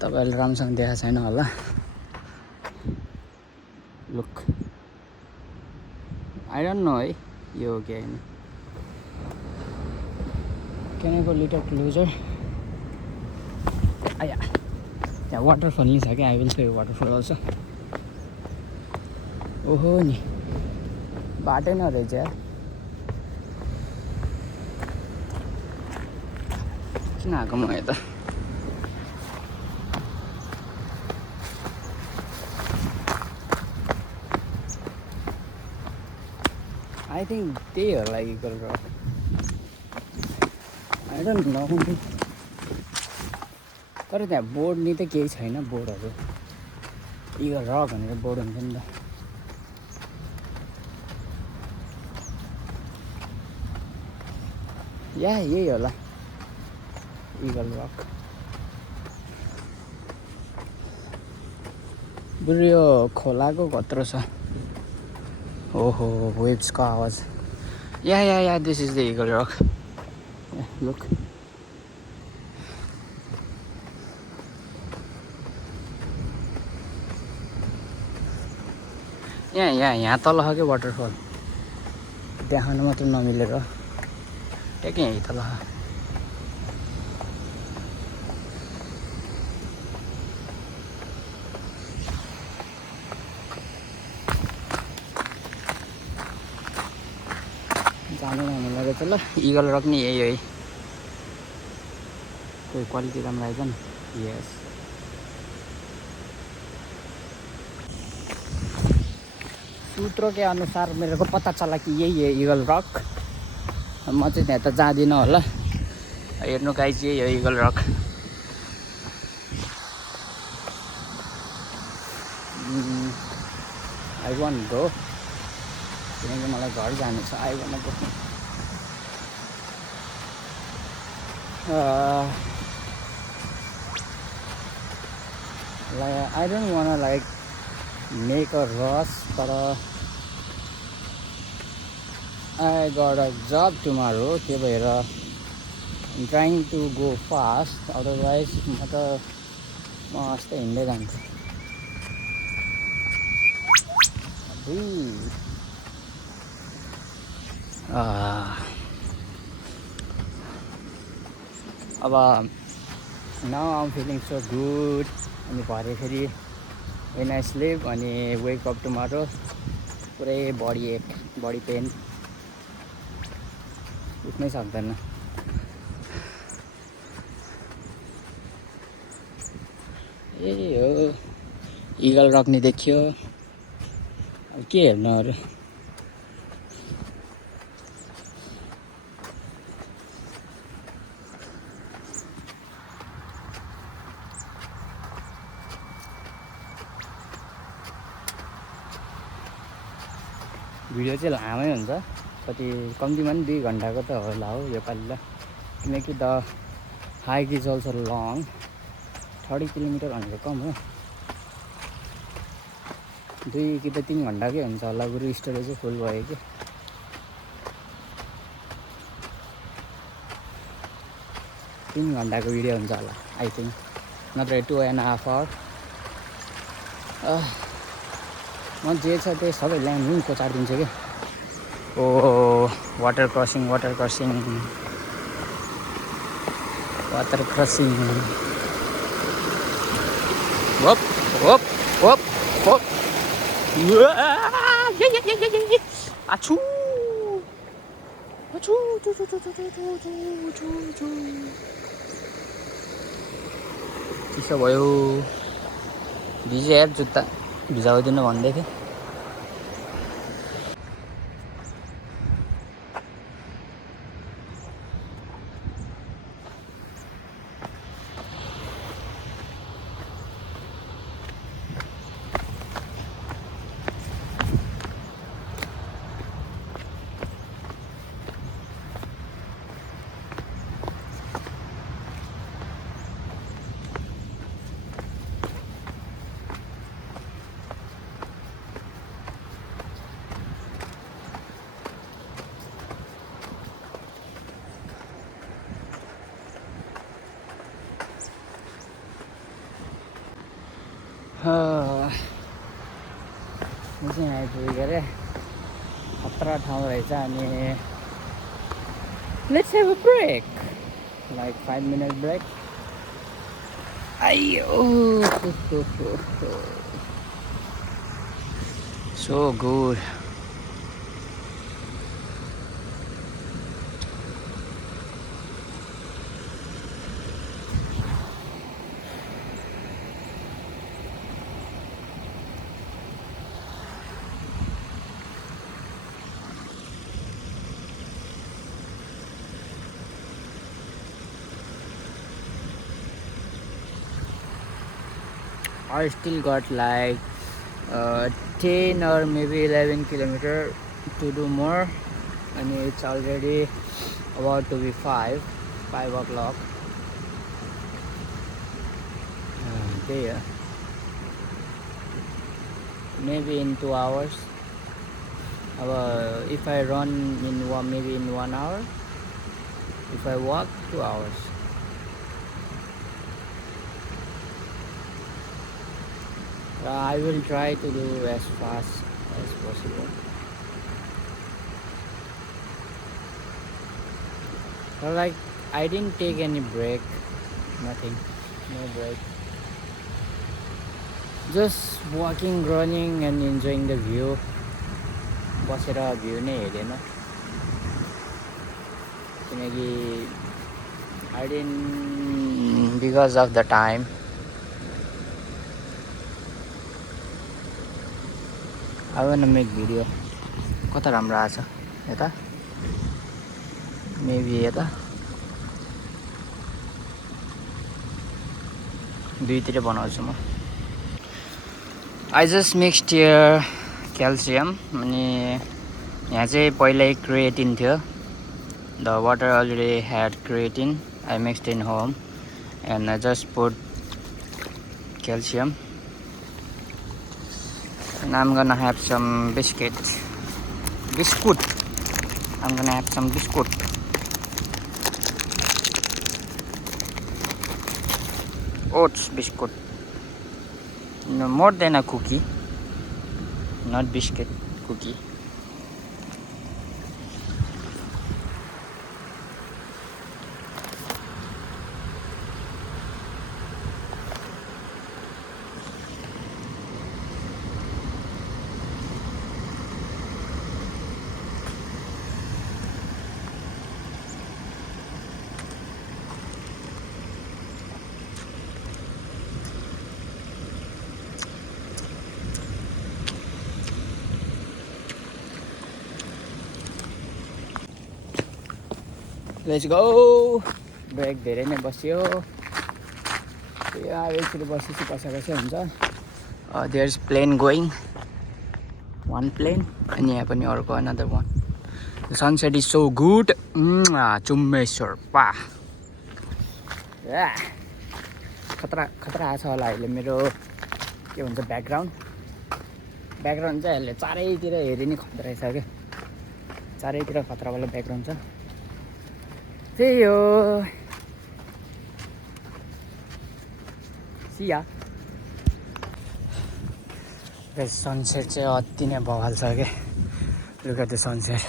तपाईँहरूले राम्रोसँग देखाएको छैन होला. लुक, आई डोन्ट नो है यो हो कि होइन. Can I go little closer. आया, त्यहाँ वाटरफल नि छ क्या. I will show waterfall also. ओहो नि, बाटै नरहेछ यार. किन आएको म यता. आई थिङ्क त्यही होला eagle rock. I don't know. तर त्यहाँ बोर्ड नि त केही छैन. बोर्डहरू इगल रक भनेर बोर्ड हुन्छ नि त. या यही होला इगल रक. बरु यो खोलाको कत्रो छ. ओहो, वेभ्सको आवाज. Yeah this is the eagle rock. Look, यहाँ तल छ क्या वाटरफल. देखाउनु मात्र नमिलेर ट्याक्कै यहीँ तल. जानु नमिलेर रहेछ ल. इगल रक नि यही है. कोही क्वालिटी राम्रो आएछ नि. यस, सूत्रों के अनुसार मेरे को पता चला कि यही है इगल रक. म चाहिँ त्यहाँ त जाँदिनँ होला. हेर्नु गाइस, यही हो eagle rock. I want go. किनकि मलाई घर जानु छ. I want go. I don't wanna like make a rush, but I got a job tomorrow. त्यही भएर I'm trying to go fast. Otherwise म यस्तै हिँड्दै जान्छु. अब now I'm feeling so good. अनि भरे फेरि when I sleep अनि wake up tomorrow पुरै बडी पेन, उठ्नै सक्दैन. ए हो इगल रक नि देखियो. अब के हेर्नु अरू. भिडियो चाहिँ लामै हुन्छ, कति कम्तीमा पनि 2 घन्टाको त होला हो योपालि त, किनकि the hike is also long, 30 kilometre भनेको कम हो, 2 कि त 3 घन्टाकै हुन्छ होला, बरु स्टोरेज चाहिँ फुल भयो कि 3 घन्टाको भिडियो हुन्छ होला आई थिङ्क, नत्र 2.5 आवर। म जे छ त्यही सबै ल्यान्ड कोचारिदिन्छु कि। Oh water crossing, water crossing, water crossing, hope hope hope hope, आछु आछु चु चु चु चु चु चु चु चु, चिसो भयो, भिजे यार, जुत्ता भिजाउदिनु भन्दै थिएँ। म चाहिँ आइपुगेँ अरे, खतरा ठाउँ रहेछ। अनि let's have a break, like 5 minute break. आइयो so good. I still got like 10 or maybe 11 kilometer to do more, and it's already about to be 5 o'clock. There, maybe in 2 hours. If I run in maybe in 1 hour. If I walk 2 hours. I will try to do as fast as possible. But like I didn't take any break, nothing, no break. Just walking, running and enjoying the view. बसेर भ्यू नै हेरेन, किनकि I didn't, because of the time. I want to make video. कता राम्रो आछ यता, मेबी यता दुईतिर बनाउँछु म। I just mixed here calcium, अनि यहाँ चाहिँ पहिल्यै creatine थियो. The water already had creatine. I mixed in home and I just put calcium. And I'm gonna have some biscuit. I'm gonna have some biscuit. Oats biscuit. No, more than a cookie. Not biscuit, cookie. Let's go. Break धेरै नै बस्यो, एकचोटि बसेपछि कसै हुन्छ। There's plane going. one plane and यहाँ पनि अर्को another one. The sunset is so good. चुम्मेश्वर पा खतरा खतरा आछ होला अहिले मेरो के भन्छ ब्याकग्राउन्ड चाहिँ अहिले चारैतिर हेरि नै खतरा छ के चारैतिर खतरावाला ब्याकग्राउन्ड छ त्यही हो सिया The sunset चाहिँ अति नै बवाल छ के Look at the sunset.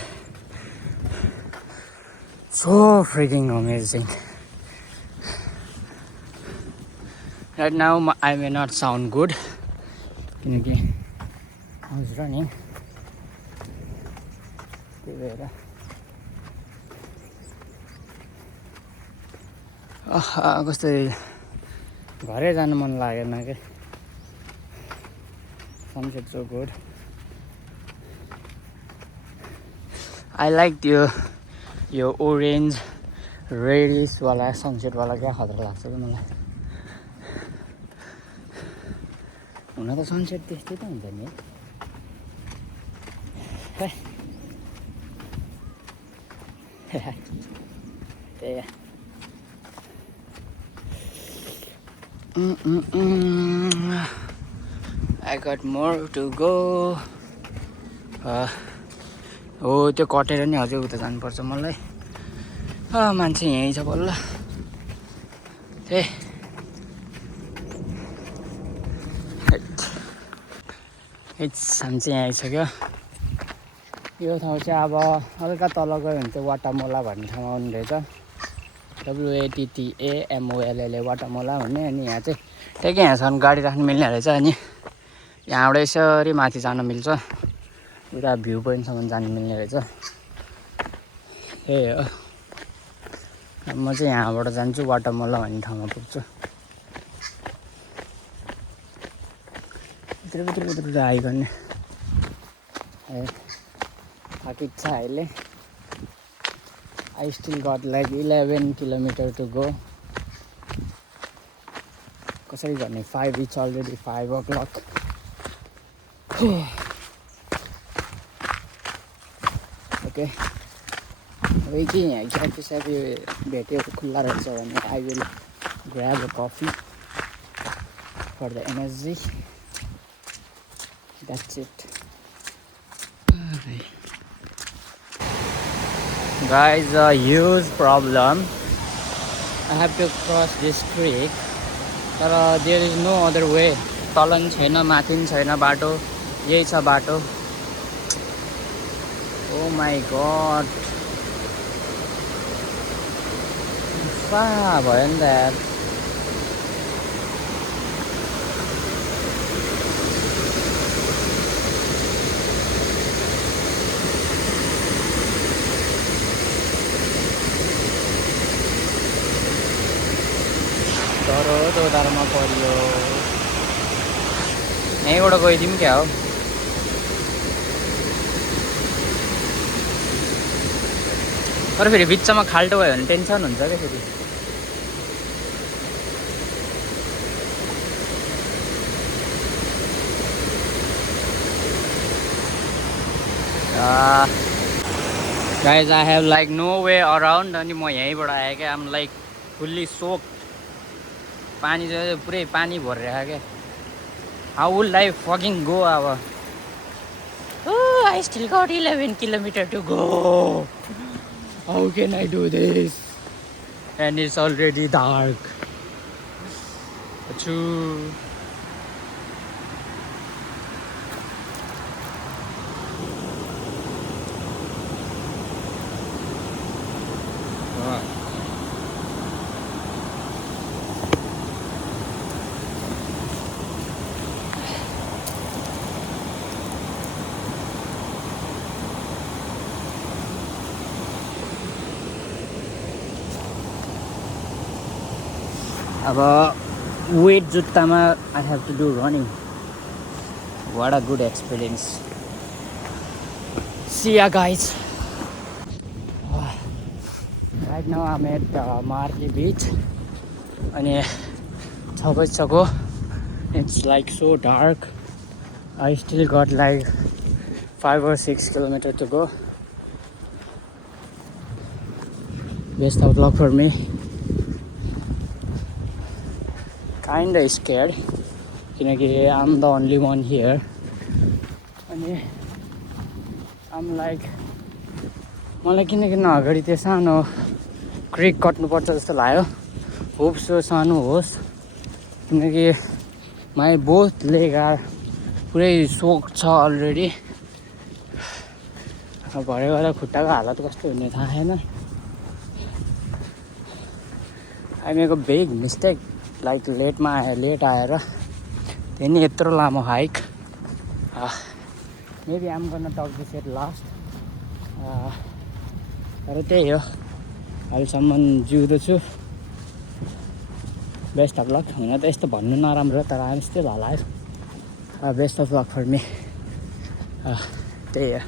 So freaking amazing. Right now I may not sound good किनकि I was running. त्यही भएर कस्तो घरै जानु मन लागेन के Sunset so good. I like your orange reddish वाला sunset वाला क्या खतरा लाग्छ के मलाई हुन त sunset त्यस्तै त हुन्छ नि I got more to go. हो त्यो कटेर नि अझै उता जानुपर्छ मलाई मान्छे यहीँ छ बल्ल हामी चाहिँ यहीँ छ क्या यो ठाउँ चाहिँ अब हल्का तल गयो भने चाहिँ वाटामोला भन्ने ठाउँमा आउनु रहेछ WATTAMOLLA वाटामोला भन्ने अनि यहाँ चाहिँ ठ्याक्कै यहाँसम्म गाडी राख्नु मिल्ने रहेछ अनि यहाँबाट यसरी माथि जान मिल्छ उता भ्यू पोइन्टसम्म जानु मिल्ने रहेछ त्यही हो म चाहिँ यहाँबाट जान्छु वाटामोला भन्ने ठाउँमा पुग्छु भित्र आइ गर्ने थाकिक छ अहिले I still got like 11 kilometers to go कसरी गर्ने 5 it's already 5 o'clock Okay अब कि यहाँ क्याफे भेट्यो खुल्ला रहेछ भने I will grab a coffee for the energy that's it Guys, a huge problem. I have to cross this creek. But there is no other way. Talan छैन माथि पनि छैन बाटो यही छ बाटो Oh my god. Far भयो नि त यार दोधारमा पर्यो यहीँबाट गइदिउँ क्या हो तर फेरि बिचमा खाल्टो भयो भने टेन्सन हुन्छ क्या फेरि Guys, I have like no way around अनि म यहीँबाट आएँ क्या I'm like fully soaked पानी चाहिँ पुरै पानी भरिरहेको क्या How will I fucking go अब Oh, I still got 11 kilometers to go How can I do this And it's already dark Achoo अब वेट जुत्तामा I have to do running What a good experience See ya guys Right now I'm at Marli beach अनि 6 बजिसक्यो It's like so dark I still got like 5 or 6 kilometers to go. Best of luck for me. Kinda scared because I'm the only one here. And I'm like, मलाई किनकिन अगाडि त्यो सानो क्रिक कट्नुपर्छ जस्तो लाग्यो. होप सो सानो होस् किनकि माई बोथ लेग आर पुरै सोक छ अलरेडी. भरे गएर खुट्टाको हालत कस्तो हुने थाहा छैन. I make a big mistake like late आएर त्यही नि यत्रो लामो हाइक. मेबी आम गर्न टक दिस एट लास्ट. तर त्यही हो अहिलेसम्म जिउँदो छु. Best of luck. हुन त यस्तो भन्नु नराम्रो तर I'm still alive. Best of luck for me. त्यही हो.